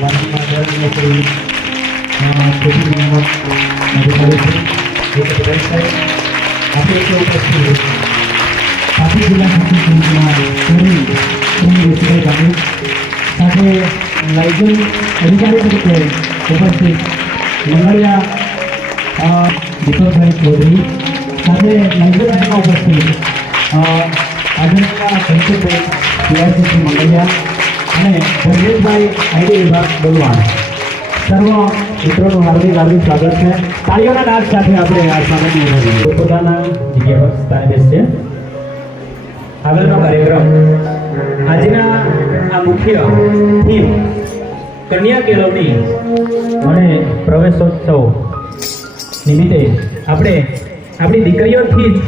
વાતમાં દરેકને કોઈ ખોટી નિયામત અધિકારી છે એક વ્યવસાય આપણે એક ઉપસ્થિત તાપી જિલ્લા સંસ્કૃતિમાં પૂરી વિષય ગામે સાથે લાયસન્સ અધિકારી તરીકે ઉપસ્થિત મંગળિયા દીપકભાઈ ચૌધરી સાથે લાયસન્સમાં ઉપસ્થિત આદરણીય ધનસુખભાઈ પીઆરસીસી મંગળિયા અને ધર્મેશભાઈ આઈડી વિભાગ બોલવાણ સર્વ મિત્રોનું હાર્દિક સ્વાગત છે. તાળીઓના નાદ સાથે આપણે આ સ્વાગતની પોતાના જગ્યા પર સ્થાને બેસશે. આગળનો કાર્યક્રમ આજના આ મુખ્ય થીમ કન્યા કેળવણી અને પ્રવેશોત્સવ નિમિત્તે આપણે આપણી દીકરીઓથી જ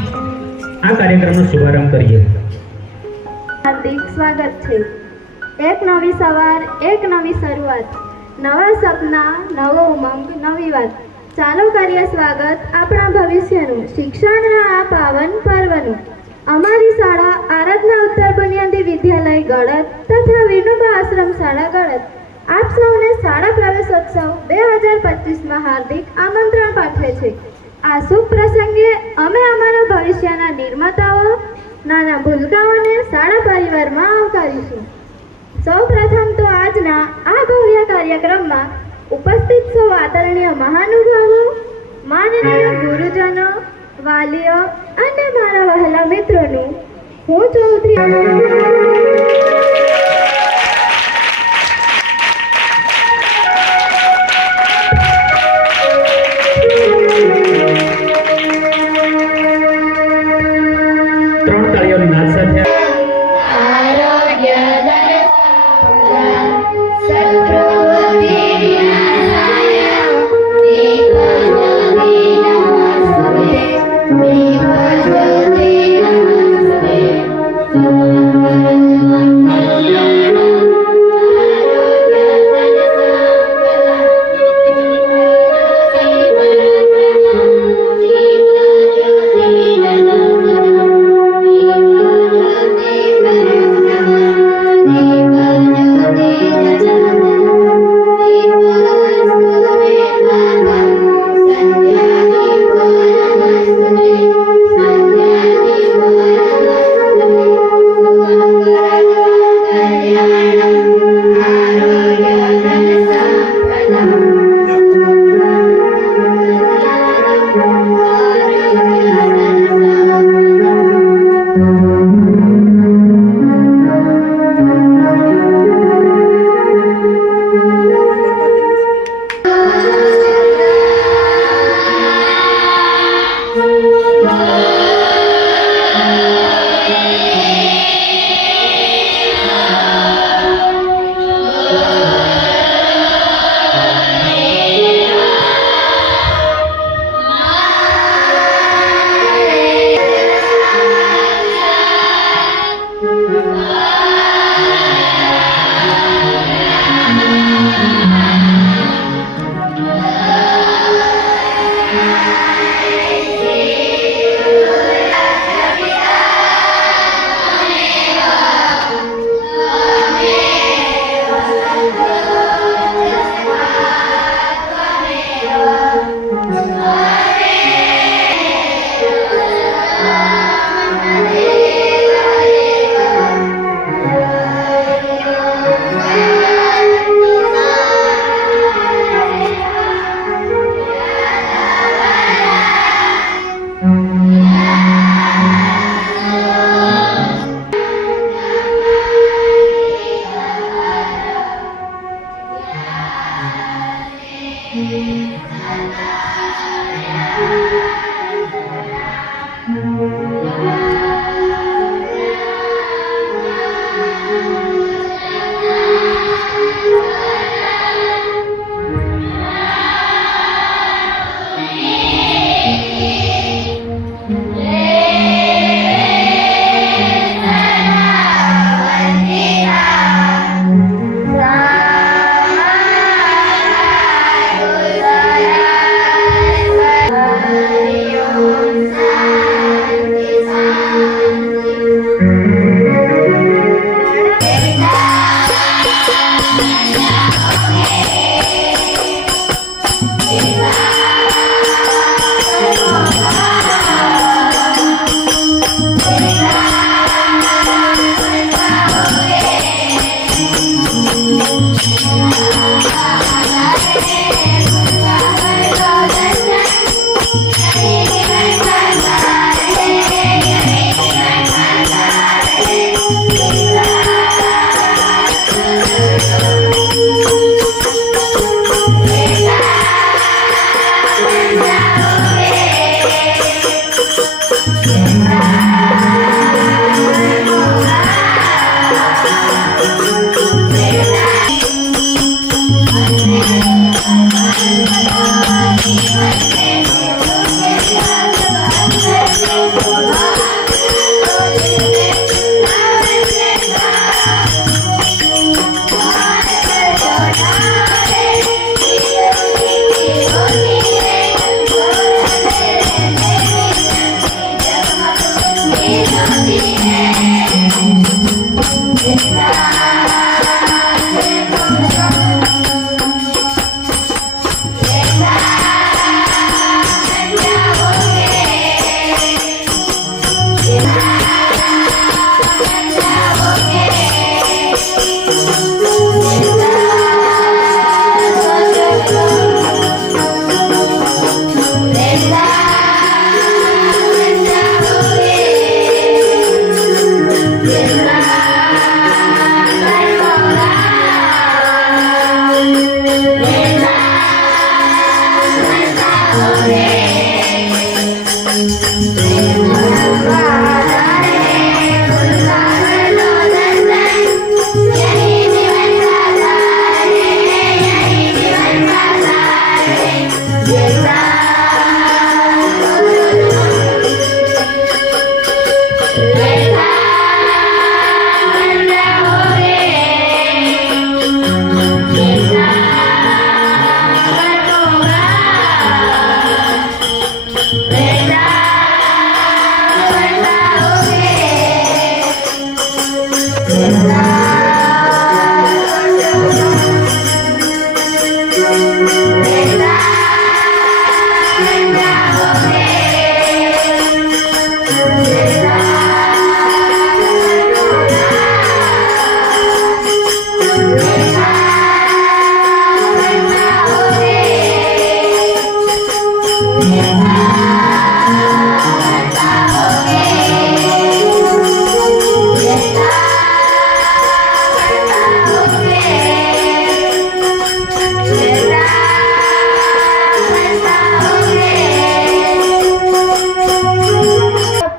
આ કાર્યક્રમનો શુભારંભ કરીએ. હાર્દિક સ્વાગત છે. એક નવી સવાર, એક નવી શરૂઆત, નવા સપના, નવો ઉમંગ, નવી વાત. ચાલો કરીએ સ્વાગત આપણા ભવિષ્યનું, શિક્ષણના આ પાવન પર્વનું. અમારી શાળા આરાધના ઉત્તર બુનિયાદી વિદ્યાલય ગળત તથા વિનોબા આશ્રમ શાળા ગળત આપ સૌને શાળા પ્રવેશોત્સવ 2025માં હાર્દિક આમંત્રણ પાઠવે છે. આ શુભ પ્રસંગે અમે અમારા ભવિષ્યના નિર્માતાઓ, નાના ભૂલકાઓને શાળા પરિવારમાં આવકારીશું. સૌ પ્રથમ તો આજના આ ભવ્ય કાર્યક્રમમાં ઉપસ્થિત સૌ આદરણીય મહાનુભાવો, માનનીય ગુરુજનો, વાલીઓ અને મારા વહાલા મિત્રોનું હું ચૌધરી Thank you.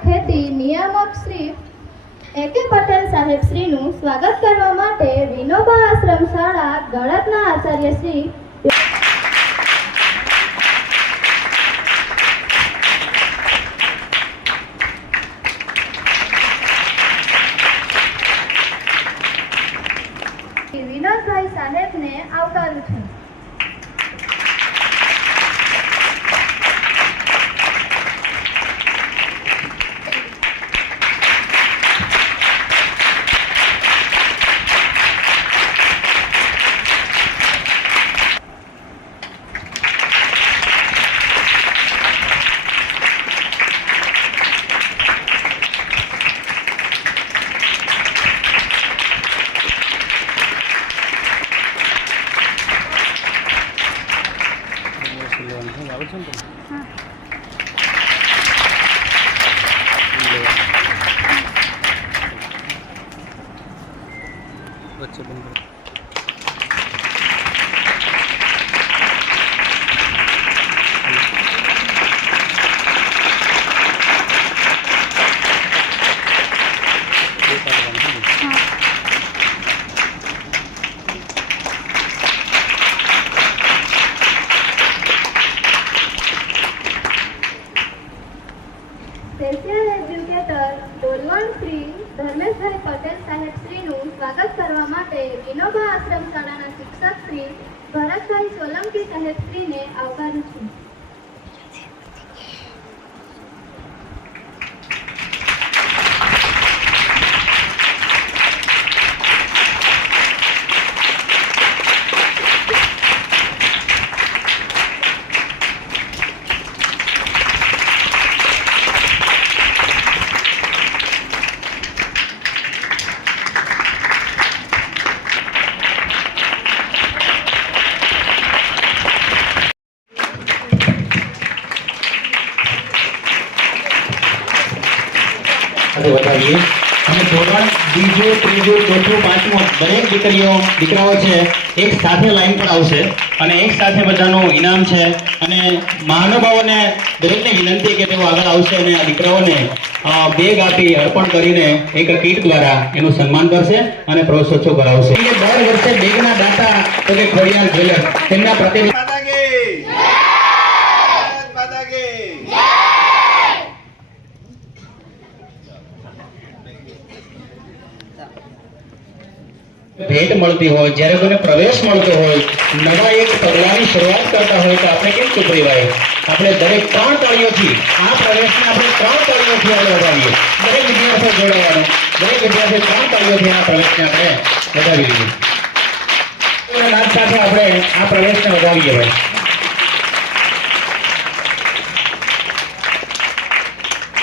ખેતી નિયામક શ્રી A.K. પટેલ સાહેબ શ્રીનું સ્વાગત કરવા માટે વિનોબા આશ્રમ શાળા ગળતના આચાર્ય શ્રી વિનોદભાઈ સાહેબને આવકારું છું. बच्चे बन गए સ્પેશિયલ એજ્યુકેટર ડોલવણ શ્રી ધર્મેશભાઈ પટેલ સાહેબ શ્રીનું સ્વાગત કરવા માટે વિનોબા આશ્રમ શાળાના શિક્ષક શ્રી ભરતભાઈ સોલંકી સાહેબ શ્રીને આવકારું છું. વધાવીએ અને ધોરણ બીજું ત્રીજું ચોથું પાંચમું દરેક દીકરાઓ છે એક સાથે લાઈન પર આવશે અને એક સાથે બધાનું ઇનામ છે અને મહાનુભાવોને દરેકને વિનંતી કે તેઓ આગળ આવશે અને આ દીકરાઓને બેગ આપી અર્પણ કરીને એક કીટ દ્વારા એનું સન્માન કરશે અને પ્રવેશોત્સવ કરાવશે. દર વર્ષે બેગના દાતા તો કે ખોડિયાર જ્વેલર તેમના પ્રતિનિધિ ભેટ મળતી હોય, જ્યારે કોઈને પ્રવેશ મળતો હોય, નવા એક પગલાની શરૂઆત કરતા હોય તો આપણે કેમ ચૂપ રહેવાય? આપણે દરેક 3 તાળીઓથી આ પ્રવેશને આપણે 3 તાળીઓથી આગળ વધારીએ. દરેક વિદ્યાર્થીઓ જોડાવાનું, દરેક વિદ્યાર્થીઓ 3 તાળીઓથી આ પ્રવેશને આપણે વધાવી લઈએ. નાદ સાથે આપણે આ પ્રવેશને વધાવીએ ભાઈ.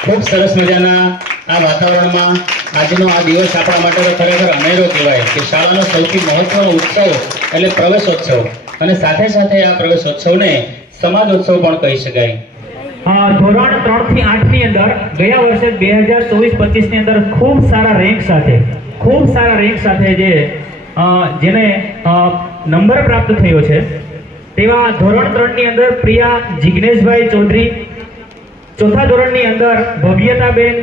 ખૂબ સરસ મજાના આ વાતાવરણમાં આજનો આ દિવસ આપણા માટે તો ખરેખર અનેરો કહેવાય કે શાળાનો સૌથી મહત્વનો ઉત્સવ એટલે પ્રવેશોત્સવ, અને સાથે સાથે આ પ્રવેશોત્સવને સમાજોત્સવ પણ કહી શકાય. ધોરણ 3 થી 8 ની અંદર ગયા વર્ષે 2024-25 ની અંદર ખૂબ સારા રેન્ક સાથે જેને નંબર પ્રાપ્ત થયો છે તેવા ધોરણ 3 ની અંદર પ્રિયા જિગ્નેશભાઈ ચૌધરી, ચોથા ધોરણની અંદર ભવ્યતાબેન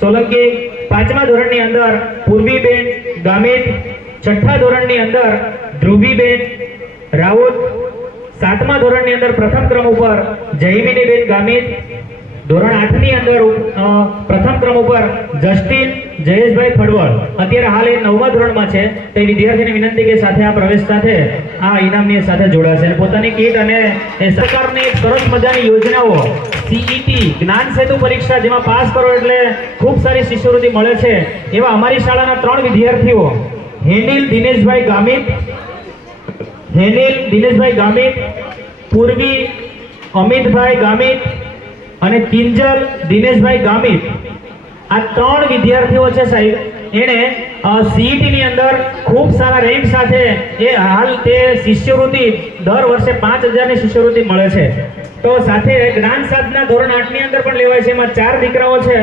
સોલંકી, પાંચમા ધોરણની અંદર પૂર્વીબેન ગામિત, છઠ્ઠા ધોરણની અંદર ધ્રુવીબેન રાઉત, સાતમા ધોરણની અંદર પ્રથમ ક્રમ ઉપર જયમિનીબેન ગામિત, ધોરણ 8 ની અંદર પ્રથમ ક્રમ ઉપર જસ્ટિન જયેશભાઈ ફળવળ, અત્યારે હાલ એ 9મા ધોરણમાં છે. તે વિદ્યાર્થીને વિનંતી કે સાથે આ પ્રવેશ સાથે આ ઇનામની સાથે જોડાશે અને પોતાની કીટ અને સરકારની એક સરસ મજાની યોજનાઓ CET જ્ઞાન સેતુ પરીક્ષા જેમાં પાસ કરો એટલે ખૂબ સારી શિષ્યવૃત્તિ મળે છે એવા અમારી શાળાના 3 વિદ્યાર્થીઓ હેનિલ દિનેશભાઈ ગામિત, પૂર્વી અમિતભાઈ ગામિત અને કિંજલ દિનેશભાઈ ગામિત, આ 3 વિદ્યાર્થીઓ છે સાહેબ. એણે CET ની અંદર ખૂબ સારા રેન્ક સાથે એ હાલ તે શિષ્યવૃત્તિ દર વર્ષે 5000 ની શિષ્યવૃત્તિ મળે છે. તો સાથે જ્ઞાન સાધના ધોરણ 8 ની અંદર પણ લેવાય છે. એમાં 4 દીકરાઓ છે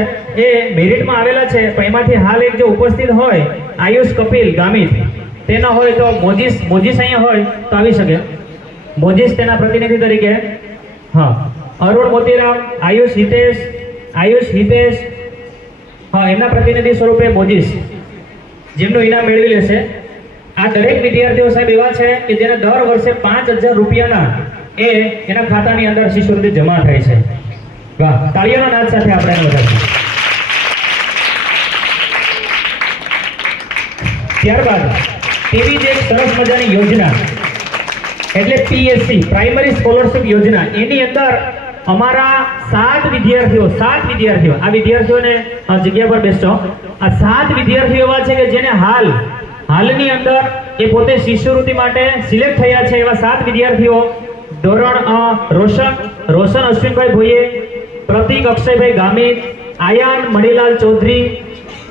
એ મેરિટમાં આવેલા છે, પણ એમાંથી હાલ એક જો ઉપસ્થિત હોય આયુષ કપિલ ગામિત, તે ન હોય તો મોજીસ અહીંયા હોય તો આવી શકે. મોજીસ તેના પ્રતિનિધિ તરીકે, હા, અરુણ મોતીરામ, આયુષ હિતેશ, હા, એમના પ્રતિનિધિ સ્વરૂપે મોજીસ જેમનું ઇનામ મેળવી લેશે. આ દરેક વિદ્યાર્થીઓ સાહેબ એવા છે કે જેને દર વર્ષે 5000 રૂપિયાના એના ખાતાની અંદર શિષ્યવૃત્તિ જમા થાય છે. વાહ, તાળીઓના નાદ સાથે આપણે એને વધારીએ. ત્યારબાદ તેવી જ એક સરસ મજાની યોજના એટલે PSC પ્રાઇમરી સ્કોલરશિપ યોજના, એની અંદર અમારા 7 વિદ્યાર્થીઓ આ વિદ્યાર્થીઓને જગ્યા પર બેસજો. આ 7 વિદ્યાર્થીઓ એવા છે કે જેને હાલની અંદર એ પોતે શિષ્યવૃત્તિ માટે સિલેક્ટ થયા છે. એવા 7 વિદ્યાર્થીઓ રોશન અશ્વિનભાઈ ભોઈએ, પ્રતિક અક્ષયભાઈ ગામિત, આયાન મણીલાલ ચૌધરી,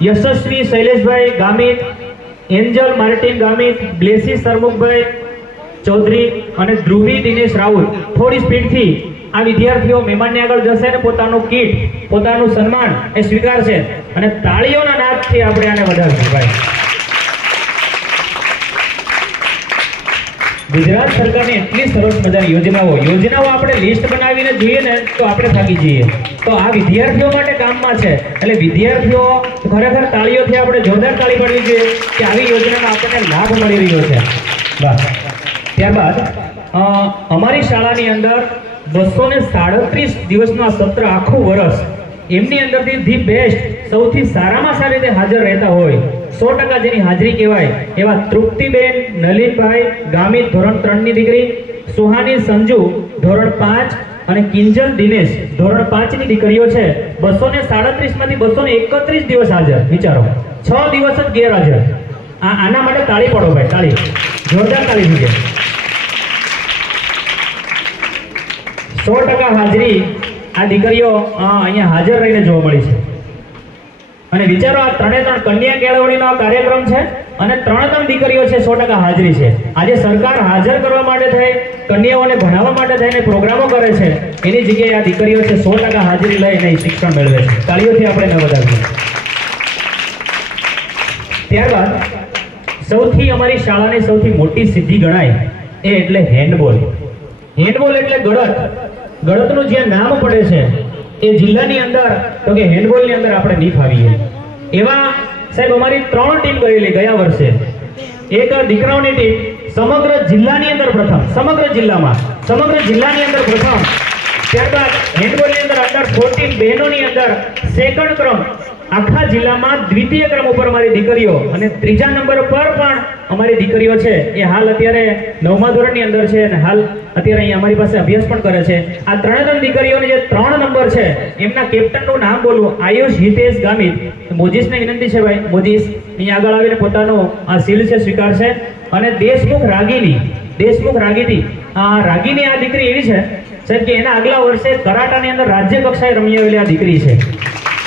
યશસ્વી શૈલેષભાઈ ગામિત, એન્જલ માર્ટિન ગામિત, બ્લેસી સરમુખભાઈ ચૌધરી અને ધ્રુવી દિનેશ રાઉત. થોડી સ્પીડથી આ વિદ્યાર્થીઓ મહેમાનને આગળ જશે અને પોતાનું કીટ, પોતાનું સન્માન એ સ્વીકારશે અને તાળીઓના નાદથી આપણે આને વધારશું ભાઈ. ગુજરાત સરકારની એટલી સરસ મજાની યોજનાઓ આપણે લિસ્ટ બનાવીને જોઈએ ને તો આપણે થાકી જઈએ. તો આ વિદ્યાર્થીઓ માટે કામમાં છે, એટલે વિદ્યાર્થીઓ ખરેખર તાળીઓથી આપણે જોરદાર તાળી પાડવી જોઈએ કે આવી યોજનાનો આપણને લાભ મળી રહ્યો છે. વાહ. ત્યારબાદ અમારી શાળાની અંદર 237 દિવસનું આ સત્ર, આખું વર્ષ એમની અંદરથી ધી બેસ્ટ, સૌથી સારામાં સારી રીતે હાજર રહેતા હોય 100% જેની હાજરી કહેવાય એવા તૃપ્તિબેન નલિનભાઈ ગામિત ધોરણ 3 ની દીકરી, સુહાની સંજુ ધોરણ 5 અને કિંજલ દિનેશ ધોરણ 5 ની દીકરીઓ છે. 237 માંથી 231 દિવસ હાજર. વિચારો, 6 દિવસ જ ગેરહાજર. આના માટે તાળી પાડો ભાઈ, તાળી, જોરદાર તાળી થઈ જાય. 100% હાજરી આ દીકરીઓ અહીંયા હાજર રહીને જોવા મળી છે. અને વિચારો, આ 3 કન્યા કેળવણીનો કાર્યક્રમ છે અને 3 દીકરીઓ છે, 100% હાજરી છે. આજે સરકાર હાજર કરવા માટે થઈ, કન્યાઓને ભણાવવા માટે થઈને પ્રોગ્રામો કરે છે, એની જગ્યાએ આ દીકરીઓ છે 100% હાજરી લઈને શિક્ષણ મેળવે છે. તાળીઓથી આપણે ન વધારીએ. ત્યારબાદ અમારી શાળાની સૌથી મોટી સિદ્ધિ ગણાય એ એટલે હેન્ડબોલ એટલે ગળતનું જે નામ પડે છે એ જિલ્લાની અંદર તો કે હેન્ડબોલની અંદર આપણે નહીં ફાવીએ. એવા સાહેબ અમારી 3 ટીમ ગયેલી ગયા વર્ષે. એક દીકરાઓની ટીમ સમગ્ર જિલ્લાની અંદર પ્રથમ, સમગ્ર જિલ્લાની અંદર પ્રથમ. ત્યારબાદ હેન્ડબોલની અંદર અંડર 14 બહેનોની અંદર સેકન્ડ ક્રમ આખા જિલ્લામાં દ્વિતીય ક્રમ ઉપર અમારી દીકરીઓ અને ત્રીજા નંબર પર પણ અમારી દીકરીઓ છે એ હાલ અત્યારે 9મા ધોરણની અંદર છે અને હાલ અત્યારે અહીંયા અમારી પાસે અભ્યાસ પણ કરે છે. આ ત્રણ દીકરીઓની જે 3 નંબર છે એમના કેપ્ટનનું નામ બોલવું, આયુષ હિતેશ ગામિત. મોજીસને વિનંતી છે ભાઈ, મોજીસ અહીંયા આગળ આવીને પોતાનો આ શિલ્ડ છે સ્વીકારશે. અને દેશમુખ રાગીની રાગીની આ દીકરી એવી છે સાહેબ કે એના આગલા વર્ષે કરાટાની અંદર રાજ્ય કક્ષાએ રમી આવેલી આ દીકરી છે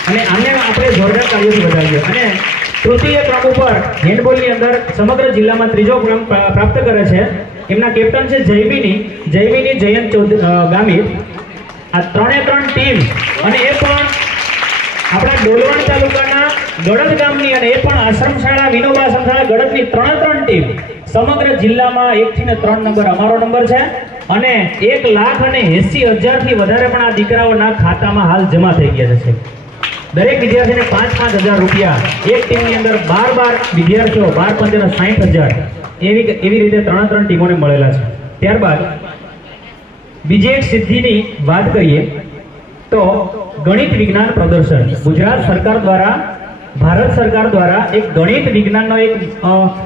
અને આમને આપણે જોરદાર તાળીઓથી વધાવીએ. અને તૃતીય ક્રમ ઉપર હેન્ડબોલની અંદર સમગ્ર જિલ્લામાં 3જો ક્રમ પ્રાપ્ત કરે છે. એમના કેપ્ટન છે જયવીની જયંત ગામિત. આ 3 ટીમ અને એ પણ આપણા ડોલવણ તાલુકાના ગળદ ગામની અને એ પણ આશ્રમશાળા વિનોબા આશ્રમશાળા ગળદની 3 ટીમ સમગ્ર જિલ્લામાં 1 થી 3 નંબર અમારો નંબર છે. અને 1,80,000 થી વધારે પણ આ દીકરાઓના ખાતામાં હાલ જમા થઈ ગયા છે. દરેક વિદ્યાર્થીને 5,000 રૂપિયા, એક ટીમની અંદર 12 વિદ્યાર્થીઓ, 12 × 5,000 એવી રીતે 3 ટીમોને મળેલા છે. ત્યારબાદ બીજી એક સિદ્ધિની વાત કરીએ તો ગણિત વિજ્ઞાન પ્રદર્શન. ગુજરાત સરકાર દ્વારા, ભારત સરકાર દ્વારા એક ગણિત વિજ્ઞાનનો એક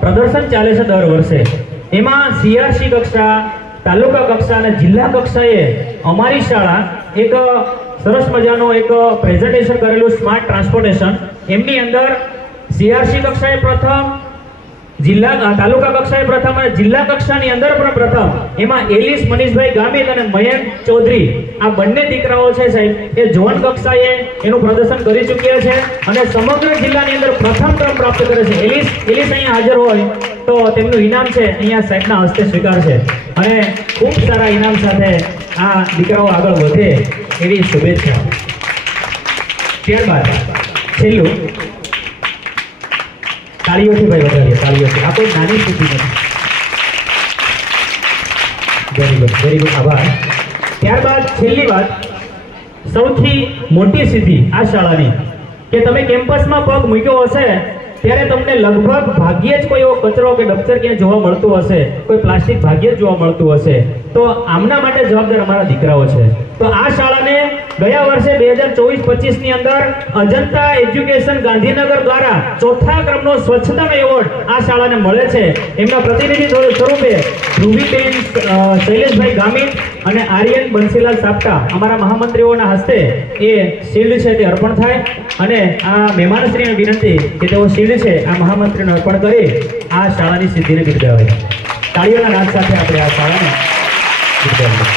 પ્રદર્શન ચાલે છે દર વર્ષે. એમાં CRC કક્ષા, તાલુકા કક્ષા અને જિલ્લા કક્ષાએ અમારી શાળા એક સરસ મજાનો એક પ્રેઝન્ટેશન કરેલું, સ્માર્ટ ટ્રાન્સપોર્ટેશન. એમની અંદર CRC કક્ષાએ પ્રથમ, તાલુકા કક્ષાએ પ્રથમ અને જિલ્લા કક્ષાની અંદર પણ પ્રથમ. એમાં એલિસ મનીષભાઈ ગામિત અને મયંક ચૌધરી આ બંને દીકરાઓ છે સાહેબ એ ઝોન કક્ષાએ એનું પ્રદર્શન કરી ચૂક્યા છે અને સમગ્ર જિલ્લાની અંદર પ્રથમ ક્રમ પ્રાપ્ત કરે છે. એલિસ અહીંયા હાજર હોય તો તેમનું ઇનામ છે અહીંયા સાહેબના હસ્તે સ્વીકારશે અને ખૂબ સારા ઇનામ સાથે આ દીકરાઓ આગળ વધે એવી શુભેચ્છા. ત્યારબાદ છેલ્લું તાળીઓથી ભાઈ વધારીએ, તાળીઓથી. આ કોઈ નાની સ્થિતિ નથી. વેરી ગુડ, આભાર. ત્યારબાદ છેલ્લી વાત, સૌથી મોટી સિદ્ધિ આ શાળાની કે તમે કેમ્પસમાં પગ મૂક્યો હશે ત્યારે તમને લગભગ ભાગ્યે જ કોઈ એવો કચરો કે ડબચર ક્યાંય જોવા મળતું હશે, કોઈ પ્લાસ્ટિક ભાગ્યે જ જોવા મળતું હશે. તો આમના માટે જવાબદાર અમારા દીકરાઓ છે. તો આ શાળાને ગયા વર્ષે 2024-25 ની અંદર અજંતા એજ્યુકેશન ગાંધીનગર દ્વારા 4થા ક્રમનો સ્વચ્છતાનો એવોર્ડ આ શાળાને મળે છે. એમના પ્રતિનિધિ સ્વરૂપે ધ્રુવીબેન શૈલેષભાઈ ગામિત અને આર્યન બંસીલાલ સાપટા અમારા મહામંત્રીઓના હસ્તે એ શિલ્ડ છે તે અર્પણ થાય અને આ મહેમાનશ્રીને વિનંતી કે તેઓ શિલ્ડ છે આ મહામંત્રીને અર્પણ કરી આ શાળાની સિદ્ધિને બિરદાવે. તાળીઓના નાદ સાથે આપણે આ શાળાને બિરદાવીએ.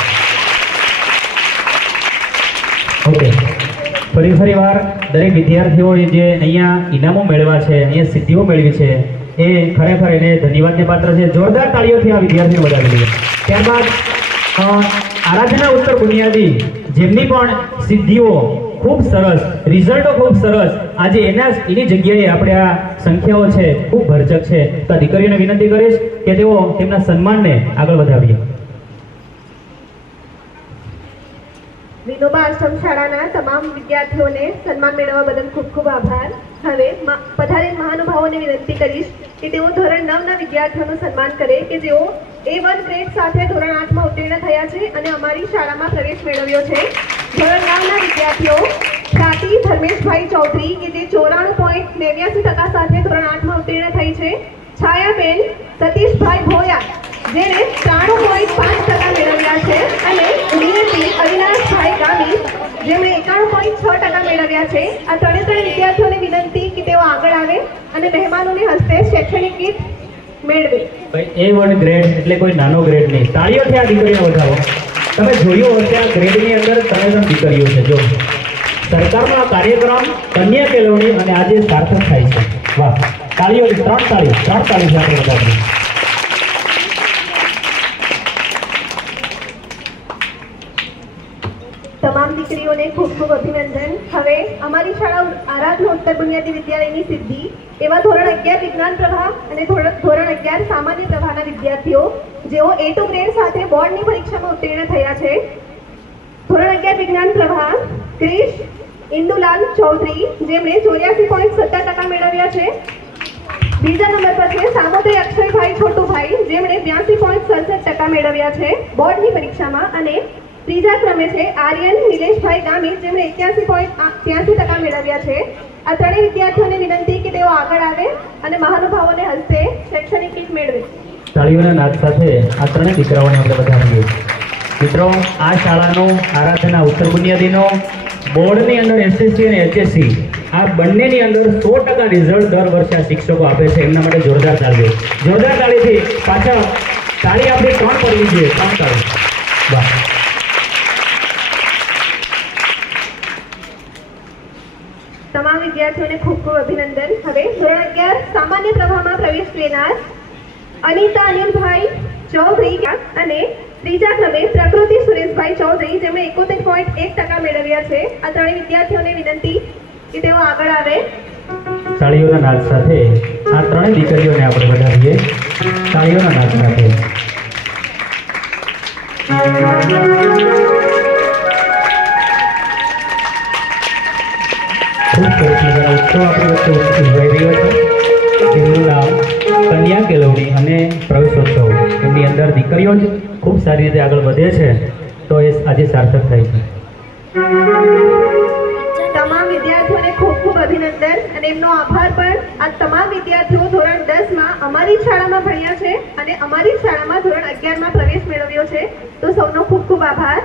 ઓકે, ફરી વાર દરેક વિદ્યાર્થીઓએ જે અહીંયા ઇનામો મેળવ્યા છે, અહીંયા સિદ્ધિઓ મેળવી છે એ ખરેખર એને ધન્યવાદને પાત્ર છે. જોરદાર તાળીઓથી આ વિદ્યાર્થીઓ વધાવી લઈએ. ત્યારબાદ આરાધના ઉત્તર બુનિયાદી જેમની પણ સિદ્ધિઓ ખૂબ સરસ, રિઝલ્ટો ખૂબ સરસ, આજે એની જગ્યાએ આપણે આ સંખ્યાઓ છે ખૂબ ભરચક છે. તો આ દીકરીઓને વિનંતી કરીશ કે તેઓ તેમના સન્માનને આગળ વધાવીએ. વિનોબા આશ્રમ શાળાના તમામ વિદ્યાર્થીઓને સન્માન મેળવવા બદલ ખૂબ ખૂબ આભાર. હવે પધારેલ મહાનુભાવોને વિનંતી કરીશ કે તેઓ ધોરણ 9ના વિદ્યાર્થીઓનું સન્માન કરે કે જેઓ A1 ગ્રેડ સાથે ધોરણ 8માં ઉત્તીર્ણ થયા છે અને અમારી શાળામાં પ્રવેશ મેળવ્યો છે. ધોરણ 9ના વિદ્યાર્થીઓ ખ્યાતિ ધર્મેશભાઈ ચૌધરી કે જે 94.89% સાથે ધોરણ 8માં ઉત્તીર્ણ થઈ છે. છાયાબેન સતીશભાઈ ભોયા જેણે 93.5% મેળવ્યા છે અને વિનંતી અવિનાશભાઈ ગામી જેમણે 91.6% મેળવ્યા છે. આ ત્રણે વિદ્યાર્થીઓને વિનંતી કે તેઓ આગળ આવે અને મહેમાનોને હસ્તે શૈક્ષણિક કીટ મેળવે. A1 ગ્રેડ એટલે કોઈ નાનો ગ્રેડ નહીં. તાળીઓથી આ દીકરીઓ વધાવો. તમે જોયું હશે આ ગ્રેડની અંદર 3 દીકરીઓ છે. જો સરકારનો આ કાર્યક્રમ કન્યા કેળવણી અને આજે સાર્થક થાય છે. વાહ, તાળીઓથી 3 તાળી સાથે વધાવીએ. તમામ દીકરીઓને ખૂબ ખૂબ અભિનંદન. હવે અમારી શાળા આરાધના ઉત્તર બુનિયાદી વિદ્યાલયની સિદ્ધિ એવા ધોરણ 11 વિજ્ઞાન પ્રવાહ અને ધોરણ 11 સામાન્ય પ્રવાહના વિદ્યાર્થીઓ જેઓ A2 ગ્રેડ સાથે બોર્ડની પરીક્ષામાં ઉત્તીર્ણ થયા છે. ધોરણ 11 વિજ્ઞાન પ્રવાહ ક્રિશ ઇન્દુલાલ ચૌધરી જેમણે 84.17% મેળવ્યા છે. બીજા નંબર પર છે સામોદય અક્ષયભાઈ છોટુભાઈ જેમણે 82.67% મેળવ્યા છે બોર્ડની પરીક્ષામાં. અને ત્રીજા ક્રમે છે આર્યન નિલેશભાઈ ગામિત જેમણે 81.83% મેળવ્યા છે. આ ત્રણેય વિદ્યાર્થીઓને વિનંતી કે તેઓ આગળ આવે અને મહાનુભાવોને હસ્તે શૈક્ષણિક કીટ મેળવે. તાળીઓના નાદ સાથે આ ત્રણેય દીકરાઓને આપણે વધાવીએ. મિત્રો, આ શાળાનો આરાધના ઉત્તર બુનિયાદીનો બોર્ડની અંદર એસએસસી અને એચએસસી આ બંનેની અંદર 100% રિઝલ્ટ દર વર્ષે આ શિક્ષકો આપે છે. એમના માટે જોરદાર તાળી. જોરદાર તાળીથી પાછળ તાળી આપણી 3 પડવી જોઈએ. 3 તાળી. વાહ. તમામ વિદ્યાર્થીઓને ખૂબ ખૂબ અભિનંદન. હવે ધોરણ 11 સામાન્ય પ્રવાહમાં પ્રવેશ લેનાર અનિતા અનિલભાઈ ચૌધરી અને ત્રીજા ક્રમે પ્રકૃતિ સુરેશભાઈ ચૌધરી, જેમણે 71.1% મેળવ્યા છે. આ ત્રણેય વિદ્યાર્થીઓને વિનંતી કે તેઓ આગળ આવે. તાળીઓના નાદ સાથે આ ત્રણેય દીકરીઓને આપણે વધાવીએ. તાળીઓના નાદ સાથે. ખૂબ સરસ મજાનો ઉત્સવ આપણી વચ્ચે ઉજવાઈ રહ્યો છે. જેમનું નામ કન્યા કેળવણી અને પ્રવેશોત્સવ. એમની અંદર દીકરીઓ જ ખૂબ સારી રીતે આગળ વધે છે, તો એ આજે સાર્થક થાય છે. તમામ વિદ્યાર્થીઓને ખૂબ ખૂબ અભિનંદન અને એમનો આભાર. પણ આ તમામ વિદ્યાર્થીઓ ધોરણ 10માં અમારી શાળામાં ભણ્યા છે અને અમારી શાળામાં ધોરણ 11માં પ્રવેશ મેળવ્યો છે. તો સૌનો ખૂબ ખૂબ આભાર.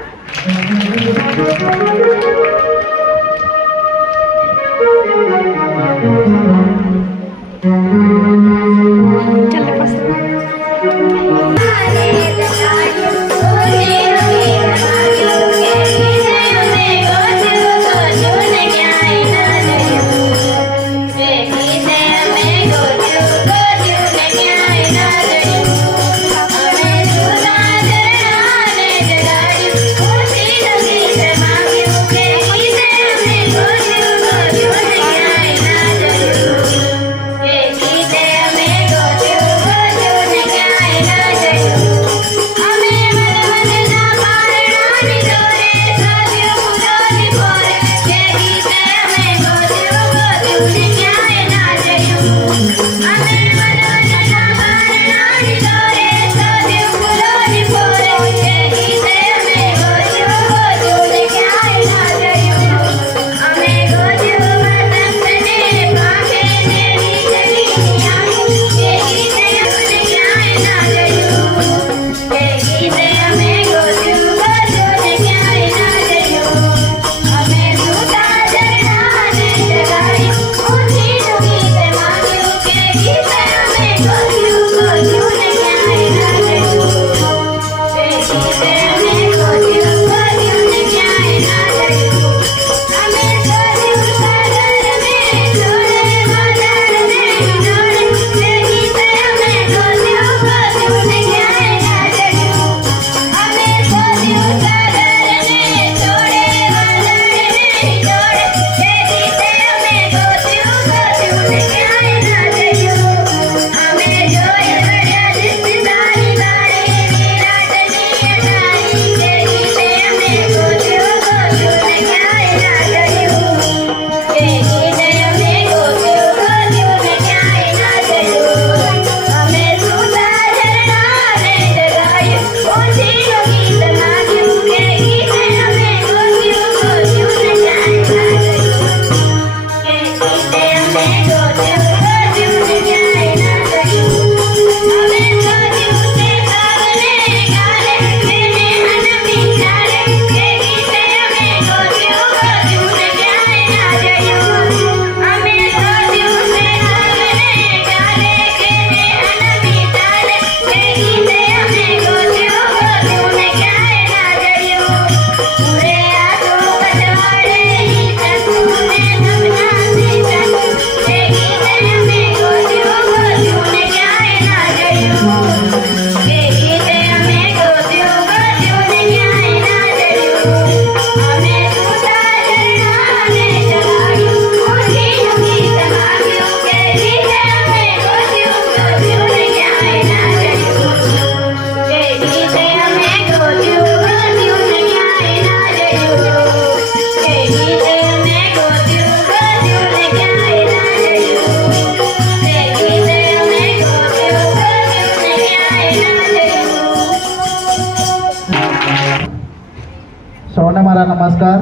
સૌને મારા નમસ્કાર.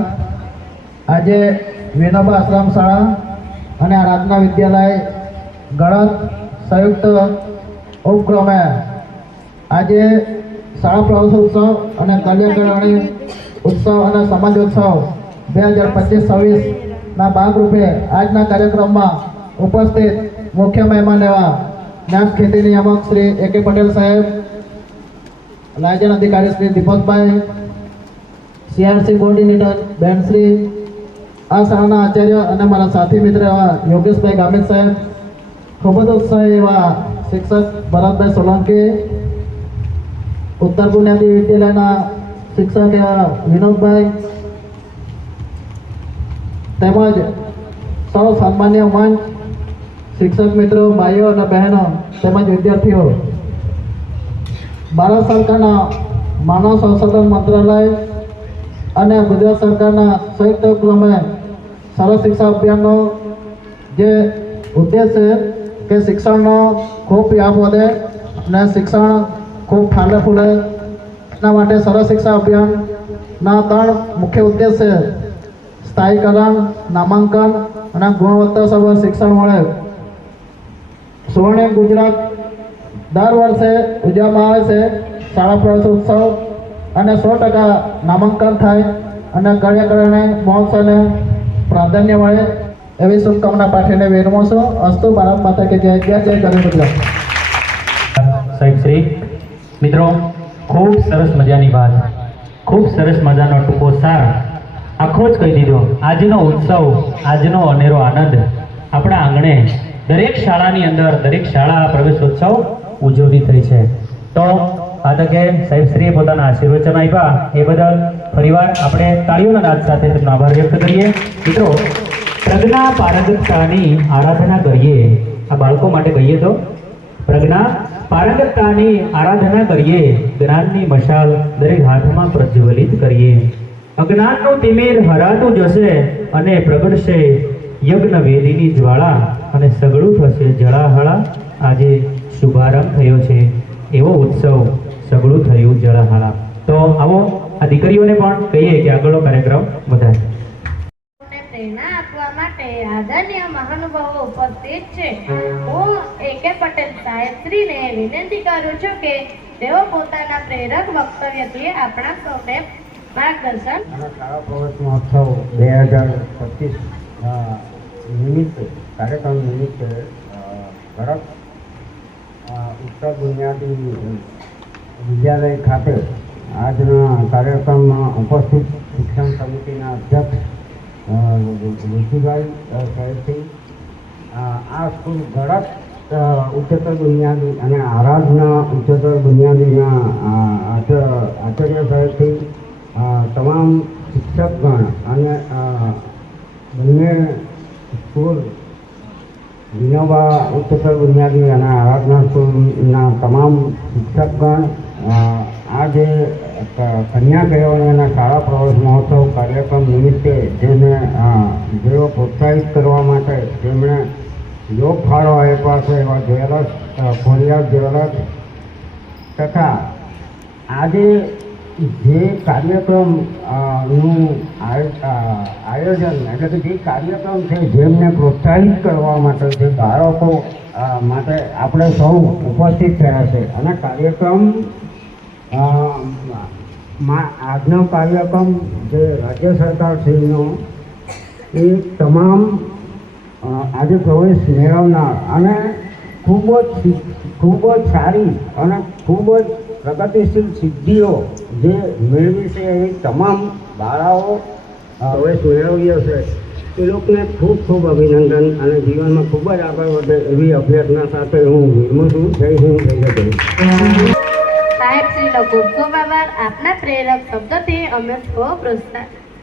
આજે વિનોબા આશ્રમ શાળા અને આરાધના વિદ્યાલય ગણત સંયુક્ત ઉપક્રમે આજે શાળા પ્રવેશોત્સવ અને કલ્યાણકારી ઉત્સવ અને સમાજોત્સવ 2025-26ના ભાગરૂપે આજના કાર્યક્રમમાં ઉપસ્થિત મુખ્ય મહેમાન એવા નાયબ ખેતી નિયામક શ્રી A.K. પટેલ સાહેબ, લાયજન અધિકારી શ્રી દીપકભાઈ, CRC કોઓર્ડિનેટર બેન શ્રી, આ શાળાના આચાર્ય અને મારા સાથી મિત્ર એવા યોગેશભાઈ ગામિત સાહેબ, ખૂબ જ ઉત્સાહી એવા શિક્ષક ભરતભાઈ સોલંકી, ઉત્તર બુનિયાદી વિદ્યાલયના શિક્ષક એવા વિનોદભાઈ, તેમજ સૌ સન્માન્ય મંચ, શિક્ષક મિત્રો, ભાઈઓ અને બહેનો તેમજ વિદ્યાર્થીઓ, ભારત સરકારના માનવ સંસાધન મંત્રાલય અને ગુજરાત સરકારના સંયુક્ત ઉપક્રમે સર્વ શિક્ષા અભિયાનનો જે ઉદ્દેશ છે કે શિક્ષણનો ખૂબ વ્યાપ વધે અને શિક્ષણ ખૂબ ફાલે ફૂલે, એના માટે સર્વ શિક્ષા અભિયાનના 3 મુખ્ય ઉદ્દેશ છે: સ્થાયીકરણ, નામાંકન અને ગુણવત્તાસભર શિક્ષણ મળે. સ્વર્ણિમ ગુજરાત દર વર્ષે ઉજવવામાં આવે છે. શાળા પ્રવેશોત્સવ અને 100% નામાંકન થાય અને કાર્યકારીણી મહોત્સવને પ્રાધાન્ય મળે એવી શુભકામના પાઠવીને વિરમું છું. અસ્તુ. ભારત માતા કે જય. જય જય ગરવી ગુજરાત. સાહેબ શ્રી, મિત્રો, ખૂબ સરસ મજાની વાત, ખૂબ સરસ મજાનો ટૂંકો સાર આખો જ કહી દીધો. આજનો ઉત્સવ, આજનો અનેરો આનંદ આપણા આંગણે દરેક શાળાની અંદર, દરેક શાળા પ્રવેશોત્સવ ઉજવણી થઈ છે. તો આ તકે સાહેબશ્રીએ પોતાના આશીર્વચન આપ્યા એ બદલ ફરીવાર આપણે તાળીઓના નાદ સાથે તેમનો આભાર વ્યક્ત કરીએ. મિત્રો, પ્રજ્ઞા પારંગતતાની આરાધના કરીએ. આ બાળકો માટે કહીએ તો પ્રજ્ઞા પારંગતતાની આરાધના કરીએ, જ્ઞાનની મશાલ દરેક હાથમાં પ્રજ્વલિત કરીએ. અજ્ઞાનનું તિમિર હરાતું જશે અને પ્રગટશે યજ્ઞ વેદીની જ્વાળા અને સગળું થશે જળાહળા. આજે શુભારંભ થયો છે એવો ઉત્સવ, સગળું થયું જળાહળા. તો આવો આ દીકરીઓને પણ કહીએ કે આગળનો કાર્યક્રમ વધારે. પ્રેરણા આપવા માટે આદરણીય મહાનુભાવો ઉપસ્થિત છે. હું A.K. પટેલ સાહેબશ્રીને વિનંતી કરું છું કે તેઓ પોતાના પ્રેરક વક્તવ્યથી આપણા સૌને માર્ગદર્શન. શાળા પ્રવેશ મહોત્સવ 2025 નિમિત્તે કાર્યક્રમ નિમિત્તે ભરત ઉત્તર બુનિયાદી વિદ્યાલય ખાતે આજના કાર્યક્રમમાં ઉપસ્થિત શિક્ષણ સમિતિના અધ્યક્ષ ઋષિભાઈ સાહેબથી આ સ્કૂલ ભરત ઉચ્ચતર બુનિયાદી અને આરાધના ઉચ્ચતર બુનિયાદીના આચાર્ય સાહેબથી તમામ શિક્ષકગણ અને બંને સ્કૂલ વિનોબા ઉચ્ચતર બુનિયાદી અને આરાધના સ્કૂલના તમામ શિક્ષકગણ આ જે કન્યા કેળવણીના શાળા પ્રવેશ મહોત્સવ કાર્યક્રમ નિમિત્તે જેઓ પ્રોત્સાહિત કરવા માટે જેમણે યોગ ફાળો આપ્યા છે એવા જ્વેલર્સ, ખોડિયાર જ્વેલર્સ તથા આજે જે કાર્યક્રમ નું આયોજન એટલે કે જે કાર્યક્રમ છે જેમને પ્રોત્સાહિત કરવા માટે જે બાળકો માટે આપણે સૌ ઉપસ્થિત થયા છે અને કાર્યક્રમ આજનો કાર્યક્રમ જે રાજ્ય સરકારશ્રીનો એ તમામ આજે પ્રવેશ મેળવનાર અને ખૂબ જ સારી અને ખૂબ જ પ્રગતિશીલ સિદ્ધિઓ જે મેળવી છે એવી તમામ બાળાઓ પ્રવેશ મેળવ્યો છે એ લોકોને ખૂબ ખૂબ અભિનંદન અને જીવનમાં ખૂબ જ આગળ વધે એવી અભ્યર્થના સાથે હું વિરમું છું. જય હિન્દ, જય જય. સાહેબશ્રીનો ખૂબ ખૂબ આભાર. આપના પ્રેરક શબ્દોથી અમે સૌ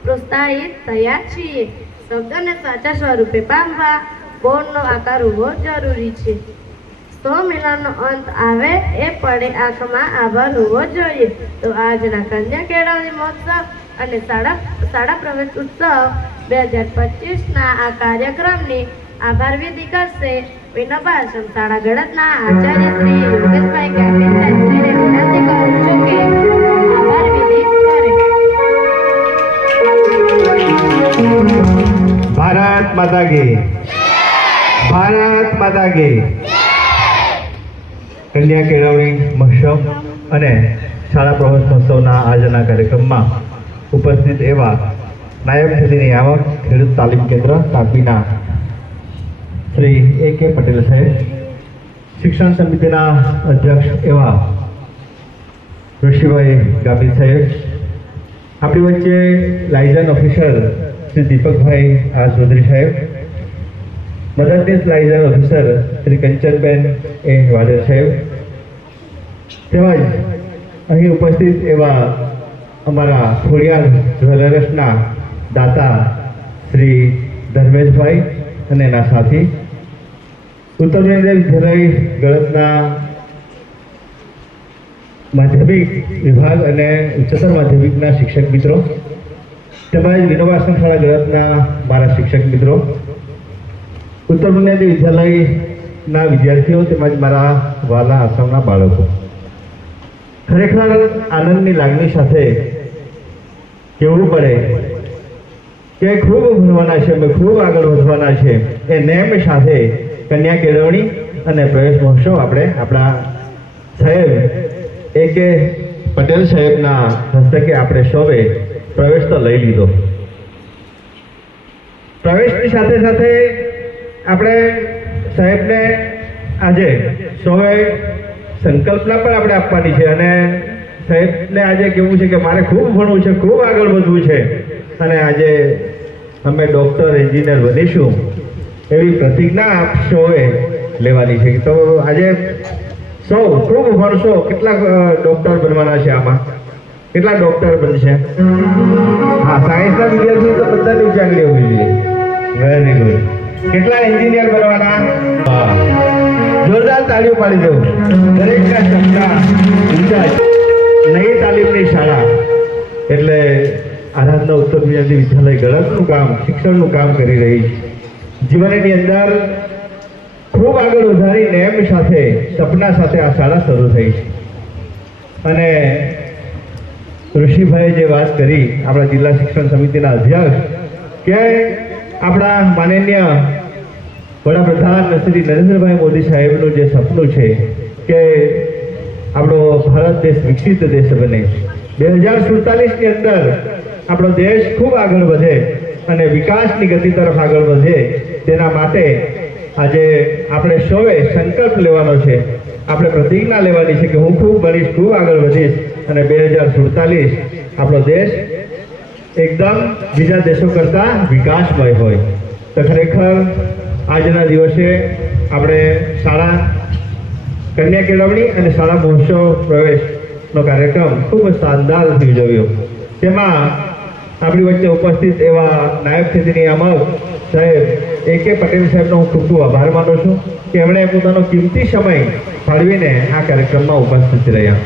પ્રોત્સાહિત થયા છીએ. શબ્દોને સાચા સ્વરૂપે પામવા બોર્ડનો આકાર હોવો જરૂરી છે. 100 મિલનનો અંત આવે એ પડે આંખમાં આભાર હોવો જોઈએ. તો આજના કન્યા કેળવણી મહોત્સવ અને શાળા પ્રવેશ ઉત્સવ 2025ના આ કાર્યક્રમની આભાર વિધિ કરશે વિનોબા આશ્રમ શાળા ગળતના આચાર્ય શ્રી યોગેશભાઈ ગામિતશ્રીને વિનંતી કરું છું કે આભાર વિધિ કરે. ભારત માતા કી ભારત માતા કી કન્યા કેળવણી મહોત્સવ અને શાળા પ્રવેશ મહોત્સવના આજના કાર્યક્રમમાં ઉપસ્થિત એવા નાયબ ખેતી નિયામક ખેડૂત તાલીમ કેન્દ્ર તાપીના શ્રી A.K. પટેલ સાહેબ, શિક્ષણ સમિતિના અધ્યક્ષ એવા ઋષિભાઈ ગામી સાહેબ, આપણી વચ્ચે લાયઝન ઓફિસર શ્રી દીપકભાઈ આર ચૌધરી સાહેબ, મદદનીશ લાયઝન ઓફિસર શ્રી કંચનબેન એ વાડેર સાહેબ, તેમજ અહીં ઉપસ્થિત એવા અમારા ખોડિયાર જ્વેલર્સના દાતા શ્રી ધર્મેશભાઈ અને એના સાથી, ઉત્તર વિદ્યાલય ગળતના માધ્યમિક વિભાગ અને ઉચ્ચતર માધ્યમિકના શિક્ષક મિત્રો, તેમજ વિનોબા આશ્રમ શાળા ગળતના મારા શિક્ષક મિત્રો, ઉત્તર બુનિયાદી વિદ્યાલયના વિદ્યાર્થીઓ તેમજ મારા વાલા આશ્રમના બાળકો, ખરેખર આનંદની લાગણી સાથે કહેવું પડે કે ખૂબ ભણવાના છે, અમે ખૂબ આગળ વધવાના છે એ નેમ સાથે કન્યા કેળવણી અને પ્રવેશ મહોત્સવ આપણે આપણા સાહેબ A.K. પટેલ સાહેબના હસ્તકે આપણે સૌએ પ્રવેશ તો લઈ લીધો. પ્રવેશની સાથે સાથે આપણે સાહેબને આજે સૌએ સંકલ્પના પણ આપણે આપવાની છે અને સાહેબને આજે કહેવું છે કે મારે ખૂબ ભણવું છે, ખૂબ આગળ વધવું છે અને આજે અમે ડૉક્ટર એન્જિનિયર બનીશું એવી પ્રતિજ્ઞા આપ સૌએ લેવાની છે. તો આજે સૌ ખૂબ ભણશો. કેટલા ડૉક્ટર બનવાના છે? આમાં કેટલા ડૉક્ટર બનશે? હા, સાયન્સના વિદ્યાર્થીઓ તો બધાની ઉજાગરી હોવી જોઈએ. Very good. કેટલા એન્જિનિયર બનવાના? હા, જોરદાર તાળીઓ પાડી દો. દરેકના સપના ઊંચા. નવી તાલીમની શાળા એટલે આરાધના ઉત્તર ગુજરાતી વિદ્યાલય ગળતનું કામ, શિક્ષણનું કામ કરી રહી છે. જીવનની અંદર ખૂબ આગળ વધારી નેમ સાથે, સપના સાથે આ શાળા શરૂ થઈ છે. અને ઋષિભાઈએ જે વાત કરી, આપણા જિલ્લા શિક્ષણ સમિતિના અધ્યક્ષ, કે આપણા માનનીય વડાપ્રધાન શ્રી નરેન્દ્રભાઈ મોદી સાહેબનું જે સપનું છે કે આપણો ભારત દેશ વિકસિત દેશ બને, 2047ની અંદર આપણો દેશ ખૂબ આગળ વધે અને વિકાસની ગતિ તરફ આગળ વધે, તેના માટે આજે આપણે સૌએ સંકલ્પ લેવાનો છે, આપણે પ્રતિજ્ઞા લેવાની છે કે હું ખૂબ ભણીશ, ખૂબ આગળ વધીશ અને 2047 આપણો દેશ એકદમ બીજા દેશો કરતાં વિકાસમય હોય. તો ખરેખર આજના દિવસે આપણે શાળા કન્યા કેળવણી અને શાળા મહોત્સવ પ્રવેશનો કાર્યક્રમ ખૂબ શાનદારથી ઉજવ્યો. તેમાં આપણી વચ્ચે ઉપસ્થિત એવા નાયબ ખેતી નિયામક સાહેબ A.K. પટેલ સાહેબનો હું ખૂબ ખૂબ આભાર માનું છું કે એમણે પોતાનો કિંમતી સમય ફાળવીને આ કાર્યક્રમમાં ઉપસ્થિત રહ્યા.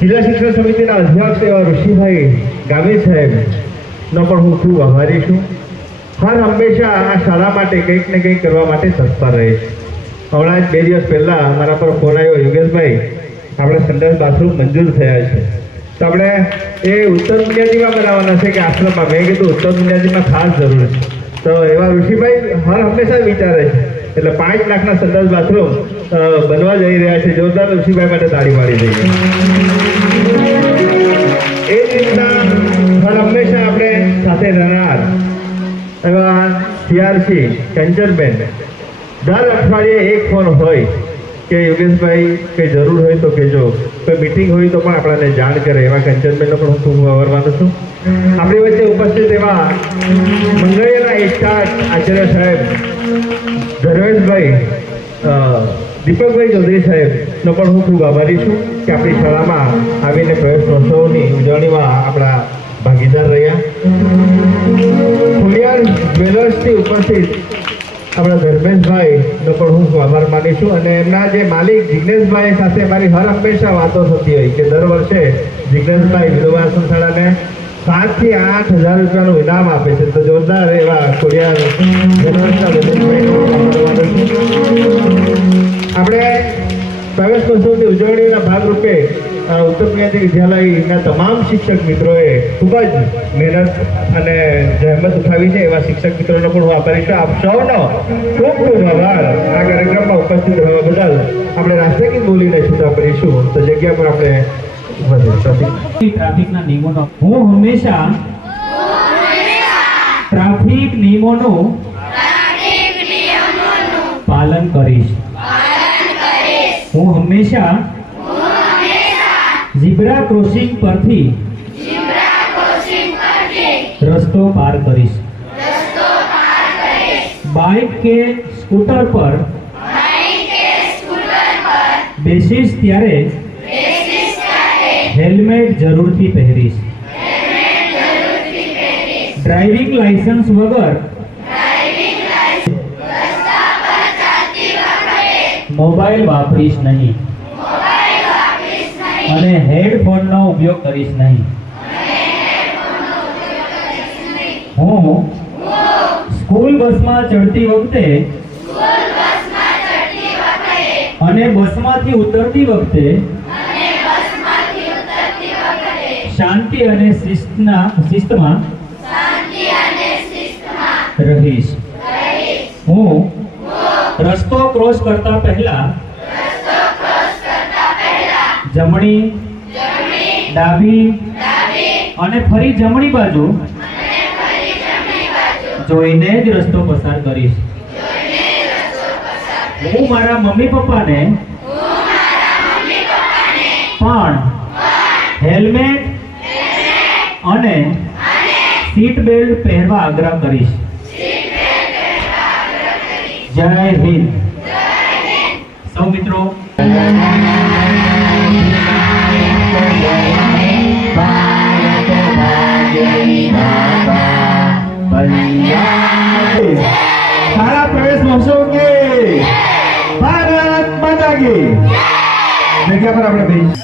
જિલ્લા શિક્ષણ સમિતિના અધ્યક્ષ એવા ઋષિભાઈ ગામી સાહેબનો પણ હું ખૂબ આભારી છું. હર હંમેશા આ શાળા માટે કંઈક ને કંઈક કરવા માટે તત્પર રહે છે. હમણાં જ 2 દિવસ પહેલાં મારા પર ફોન આવ્યો, યોગેશભાઈ આપણે સંડાસ બાથરૂમ મંજૂર થયા છે, તો આપણે એ ઉત્તર બુનિયાદીમાં બનાવવાના છે કે આશ્રમમાં? મેં કીધું ઉત્તર બુનિયાદીમાં ખાસ જરૂર છે. તો એવા ઋષિભાઈ હર હંમેશા વિચારે છે, એટલે 5 લાખના સંડાસ બાથરૂમ બનવા જઈ રહ્યા છે. જોરદાર ઋષિભાઈ માટે તાળી પાડી દઈએ. એ જ રીતના હર હંમેશા આપણે સાથે રહેનાર એવા CRC કંચનબેન, દર અઠવાડિયે એક ફોન હોય કે યોગેશભાઈ કંઈ જરૂર હોય તો કહેજો, કોઈ મિટિંગ હોય તો પણ આપણને જાણ કરે. એવા કંચનબેનનો પણ હું ખૂબ આભાર માનું છું. આપણી વચ્ચે ઉપસ્થિત એવા મંગળિયાના એસ્ટાટ આચાર્ય સાહેબ ધર્મેશભાઈ, દીપકભાઈ ચૌધરી સાહેબનો પણ હું ખૂબ આભારી છું કે આપણી શાળામાં આવીને પ્રવેશ મહોત્સવની ઉજવણીમાં આપણા ભાગીદાર રહ્યા. ખોડિયાર જ્વેલર્સથી ઉપસ્થિત આપણા ધર્મેશભાઈનો પણ હું આભાર માનીશું અને એમના જે માલિક જિજ્ઞેશભાઈ સાથે મારી હર હંમેશા વાતો થતી હોય કે દર વર્ષે જિજ્ઞેશભાઈ વિનોબા આશ્રમ શાળાને 7,000 થી 8,000 રૂપિયાનું ઇનામ આપે છે. તો જોરદાર એવા ખોડિયાર જ્વેલર્સના ધર્મેશભાઈનો આપણે પ્રવેશ મહોત્સવની ઉજવણીના ભાગરૂપે અમારા ઉત્તર બુનિયાદી વિદ્યાલયના તમામ શિક્ષક મિત્રોએ ખૂબ જ મહેનત અને જહેમત ઉઠાવી છે એવા શિક્ષક મિત્રોનો પણ હું આભારી છું. આપ સૌનો ખૂબ ખૂબ આભાર. આ કાર્યક્રમમાં ઉપસ્થિત રહેવા બદલ આપણે રાષ્ટ્રગીત બોલીને છૂટા કરીશું. તો જગ્યા પર આપણે ટ્રાફિકના નિયમોનો હું હંમેશા ટ્રાફિક નિયમોનું પાલન કરીશ. હું હંમેશા ઝીબ્રા ક્રોસિંગ પરથી રસ્તો પાર કરીશ. બાઇક કે સ્કૂટર પર બેસીશ ત્યારે હેલ્મેટ જરૂરથી પહેરીશ. ડ્રાઇવિંગ લાયસન્સ વગર મોબાઈલ વાપરીશ નહીં અને હેડફોનનો ઉપયોગ કરીશ નહીં. હું સ્કૂલ બસમાં ચડતી વખતે અને બસમાંથી ઉતરતી વખતે શાંતિ અને શિસ્તમાં રહીશ. હું રસ્તો ક્રોસ કરતા પહેલા જમણી, ડાબી અને ફરી જમણી બાજુ જોઈને જ રસ્તો પસાર કરીશ. હું મારા મમ્મી પપ્પાને પણ હેલ્મેટ અને સીટ બેલ્ટ પહેરવા આગ્રહ કરીશ. જય હિન્દ. સૌ મિત્રો શાળા પ્રવેશ મહોત્સવ કે ભારત માતા કી જગ્યા પર આપણે બેસી